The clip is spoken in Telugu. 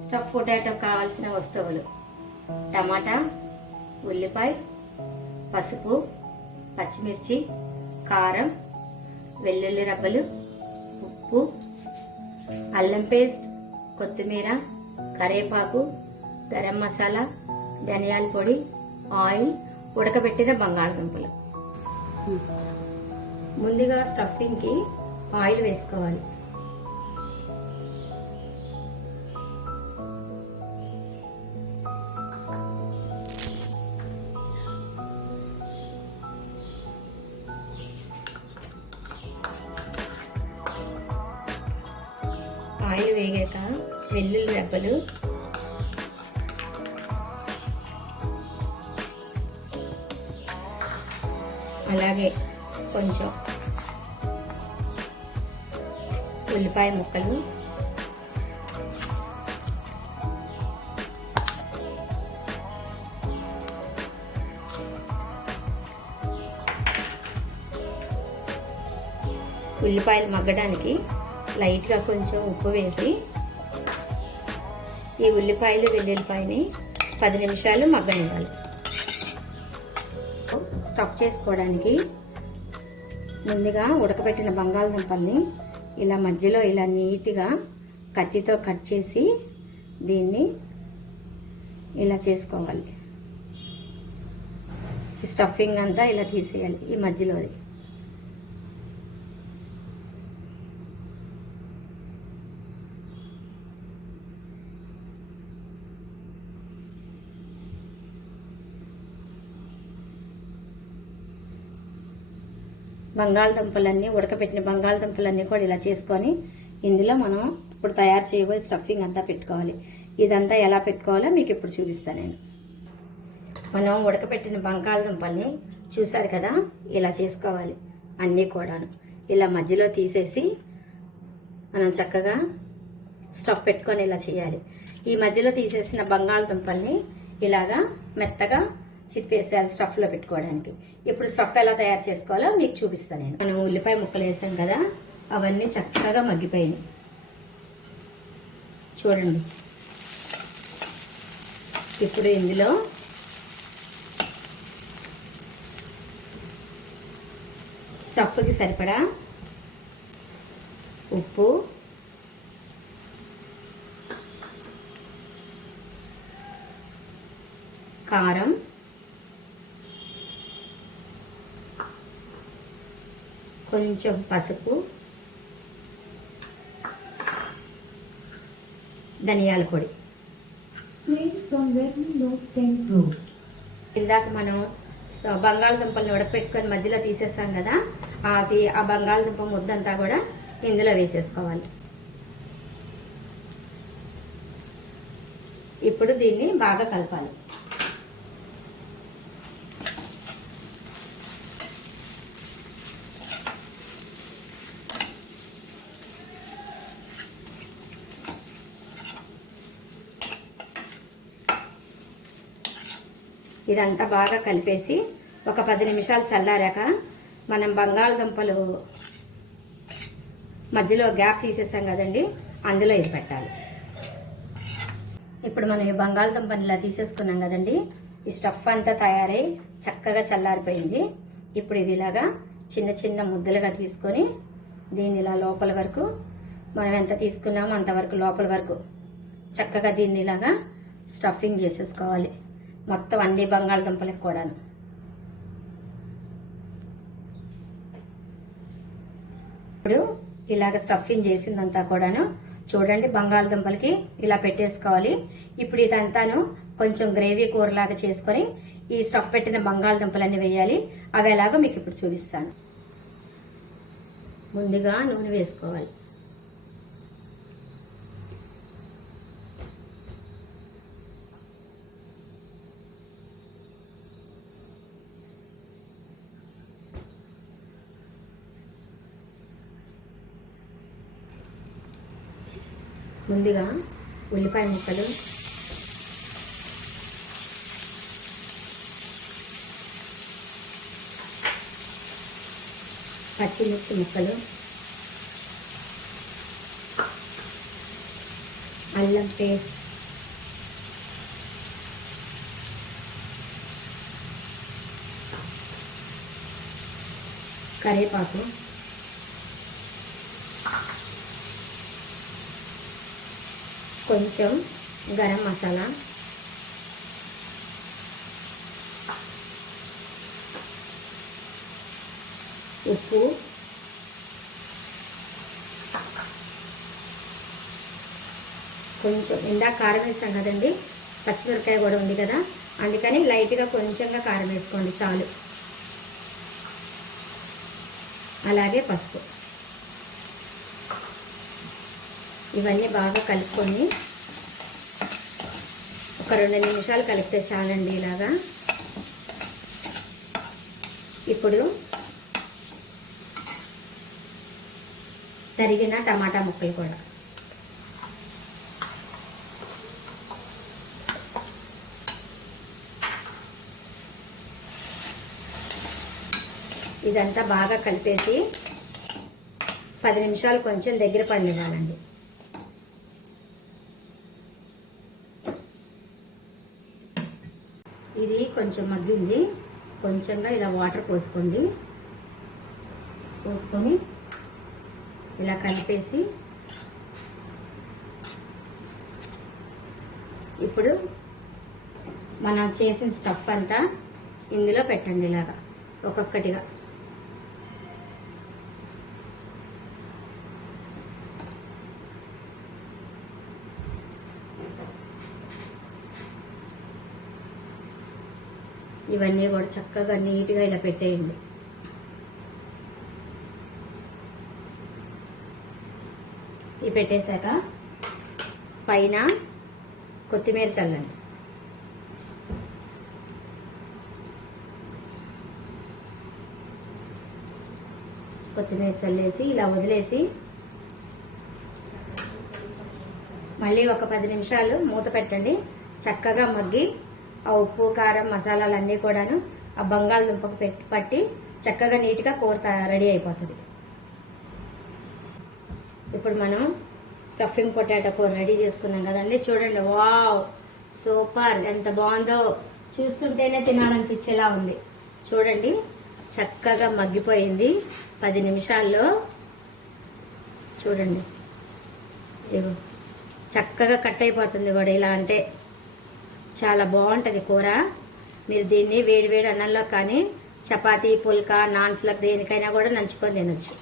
స్టఫ్ పొటాటో కావాల్సిన వస్తువులు: టమాటా, ఉల్లిపాయ, పసుపు, పచ్చిమిర్చి, కారం, వెల్లుల్లి రబ్బలు, ఉప్పు, అల్లం పేస్ట్, కొత్తిమీర, కరివేపాకు, గరం మసాలా, ధనియాల పొడి, ఆయిల్, ఉడకబెట్టిన బంగాళదుంపలు. ముందుగా స్టఫింగ్కి ఆయిల్ వేసుకోవాలి. ఆయిల్ వేగాక వెల్లుల్లి రెబ్బలు, అలాగే కొంచెం ఉల్లిపాయ ముక్కలు, ఉల్లిపాయలు మగ్గడానికి లైట్గా కొంచెం ఉప్పు వేసి ఈ ఉల్లిపాయలు వెల్లుల్లిపాయని 10 నిమిషాలు మగ్గనివ్వాలి. స్టఫ్ చేసుకోవడానికి ముందుగా ఉడకబెట్టిన బంగాళదుంపల్ని ఇలా మధ్యలో ఇలా నీట్గా కత్తితో కట్ చేసి దీన్ని ఇలా చేసుకోవాలి. స్టఫింగ్ అంతా ఇలా తీసేయాలి ఈ మధ్యలోది. ఉడకబెట్టిన బంగాళదుంపలన్నీ కూడా ఇలా చేసుకొని ఇందులో మనం ఇప్పుడు తయారు చేయబోయే స్టఫింగ్ అంతా పెట్టుకోవాలి. ఇదంతా ఎలా పెట్టుకోవాలో మీకు ఇప్పుడు చూపిస్తాను నేను. మనం ఉడకబెట్టిన బంగాళదుంపల్ని చూసారు కదా, ఇలా చేసుకోవాలి. అన్నీ కూడాను ఇలా మధ్యలో తీసేసి మనం చక్కగా స్టఫ్ పెట్టుకొని ఇలా చేయాలి. ఈ మధ్యలో తీసేసిన బంగాళదుంపల్ని ఇలాగా మెత్తగా చిప్పేసేయాలి స్టఫ్లో పెట్టుకోవడానికి. ఇప్పుడు స్టఫ్ ఎలా తయారు చేసుకోవాలో మీకు చూపిస్తాను నేను. మనం ఉల్లిపాయ ముక్కలు వేసాం కదా, అవన్నీ చక్కగా మగ్గిపోయినాయి చూడండి. ఇప్పుడు ఇందులో స్టఫ్కి సరిపడా ఉప్పు, కారం, కొంచెం పసుపు, ధనియాల పొడి. ఇందాక మనం బంగాళదుంపలను ఉడకపెట్టుకొని మధ్యలో తీసేసాం కదా, ఆ బంగాళదుంప ముద్దంతా కూడా ఇందులో వేసేసుకోవాలి. ఇప్పుడు దీన్ని బాగా కలపాలి. ఇదంతా బాగా కలిపేసి ఒక 10 నిమిషాలు చల్లారాక మనం బంగాళదుంపలు మధ్యలో గ్యాప్ తీసేసాం కదండి, అందులో ఇది పెట్టాలి. ఇప్పుడు మనం ఈ బంగాళదుంపని ఇలా తీసేసుకున్నాం కదండి, ఈ స్టఫ్ అంతా తయారై చక్కగా చల్లారిపోయింది. ఇప్పుడు ఇది ఇలాగా చిన్న చిన్న ముద్దలుగా తీసుకొని దీన్ని ఇలా లోపల వరకు మనం ఎంత తీసుకున్నామో అంతవరకు లోపల వరకు చక్కగా దీన్ని ఇలాగా స్టఫింగ్ చేసేసుకోవాలి. మొత్తం అన్ని బంగాళదుంపలకు కూడాను. ఇప్పుడు ఇలాగ స్టఫింగ్ చేసిందంతా కూడాను చూడండి బంగాళదుంపలకి ఇలా పెట్టేసుకోవాలి. ఇప్పుడు ఇదంతాను కొంచెం గ్రేవీ కూరలాగా చేసుకొని ఈ స్టఫ్ పెట్టిన బంగాళదుంపలన్నీ వేయాలి. అవి ఎలాగో మీకు ఇప్పుడు చూపిస్తాను. ముందుగా నూనె వేసుకోవాలి. ముందుగా ఉల్లిపాయ ముక్కలు, పచ్చిమిర్చి ముక్కలు, అల్లం పేస్ట్, కరివేపాకు, కొంచెం గరం మసాలా, ఉప్పు, కొంచెం ఇందాక కారం వేసాం కదండి, పచ్చిమిరపకాయ కూడా ఉంది కదా, అందుకని లైట్గా కొంచెంగా కారం వేసుకోండి చాలు. అలాగే పసుపు. ఇవన్నీ బాగా కలుపుకొని ఒక 2 నిమిషాలు కలిపితే చాలండి ఇలాగా. ఇప్పుడు తరిగిన టమాటా ముక్కలు కూడా ఇదంతా బాగా కలిపేసి 10 నిమిషాలు కొంచెం దగ్గర పడనివ్వాలండి. ఇది కొంచెం మగ్గింది, కొంచెంగా ఇలా వాటర్ పోసుకొని ఇలా కలిపేసి ఇప్పుడు మనం చేసిన స్టఫ్ అంతా ఇందులో పెట్టండి ఇలాగా ఒక్కొక్కటిగా. ఇవన్నీ కూడా చక్కగా నీట్గా ఇలా పెట్టేయండి. ఇవి పెట్టేశాక పైన కొత్తిమీర చల్లండి. కొత్తిమీర చల్లేసి ఇలా వదిలేసి మళ్ళీ ఒక 10 నిమిషాలు మూత పెట్టండి. చక్కగా మగ్గి ఆ ఉప్పు కారం మసాలాలన్నీ కూడాను ఆ బంగాళదుంపకు పట్టి చక్కగా నీట్గా కూర రెడీ అయిపోతుంది. ఇప్పుడు మనం స్టఫింగ్ పొటాటో కూర రెడీ చేసుకున్నాం కదండి. చూడండి, వావ్ సూపర్, ఎంత బాగుందో, చూస్తుంటేనే తినాలనిపించేలా ఉంది. చూడండి, చక్కగా మగ్గిపోయింది 10 నిమిషాల్లో. చూడండి, ఇదిగో చక్కగా కట్ అయిపోతుంది కూడా. ఇలా అంటే చాలా బాగుంటుంది కూర. మీరు దీన్ని వేడి వేడి అన్నంలో కానీ చపాతీ పుల్కా నాన్స్లకు దేనికైనా కూడా నంచుకొని తినొచ్చు.